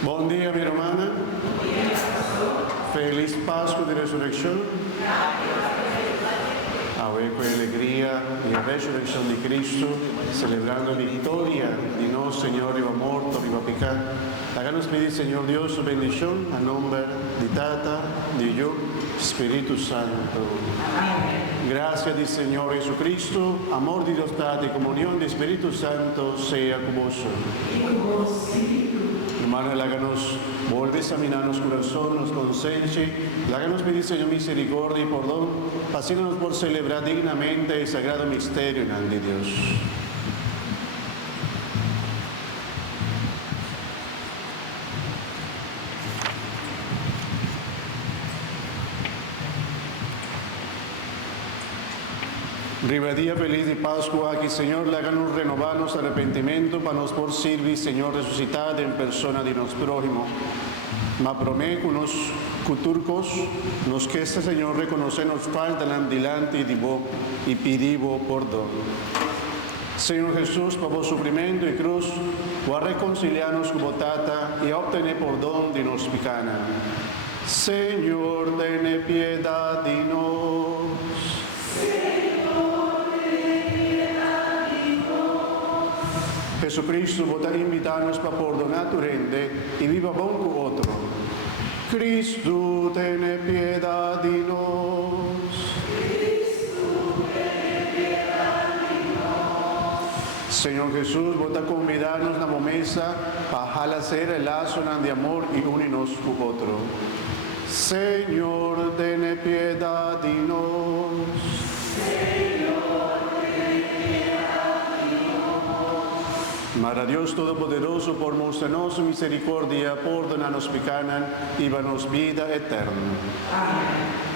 Buen día, mi hermana. Feliz Pascua de Resurrección. Hoy con alegría y la resurrección de Cristo, celebrando la victoria de nuestro Señor, viva muerto, viva pecado. Háganos pedir, Señor Dios, su bendición a nombre de Tata, de Yo, Espíritu Santo. Gracias del Señor Jesucristo, amor de Dios Tata y comunión del Espíritu Santo sea con vosotros. Hermano, háganos volver a examinarnos corazón, nos conciencia, háganos pedir, Señor, misericordia y perdón, haciéndonos por celebrar dignamente el sagrado misterio en el de Dios. Ribadía feliz de Pascua, que Señor le háganos renovarnos arrepentimiento para nos por servir, Señor, resucitar en persona de nuestro prójimo. Ma promé que nos cuturcos, nos que este Señor reconocernos falta delante de vos y pedimos perdón. Señor Jesús, por vos sufrimiento y cruz, va a reconciliarnos con votata y a obtener perdón de nos pecados. Señor, ten piedad de nos. Jesucristo vota invitarnos para perdonar tu rende y viva bon con otro. Cristo, ten piedad de nos. Señor Jesús, vota convidarnos a la mesa para hacer el lazo de amor y unirnos con otro. Señor, ten piedad de nos. Para Dios Todopoderoso, por mostrarnos su misericordia, perdónanos pecados y danos vida eterna. Amén.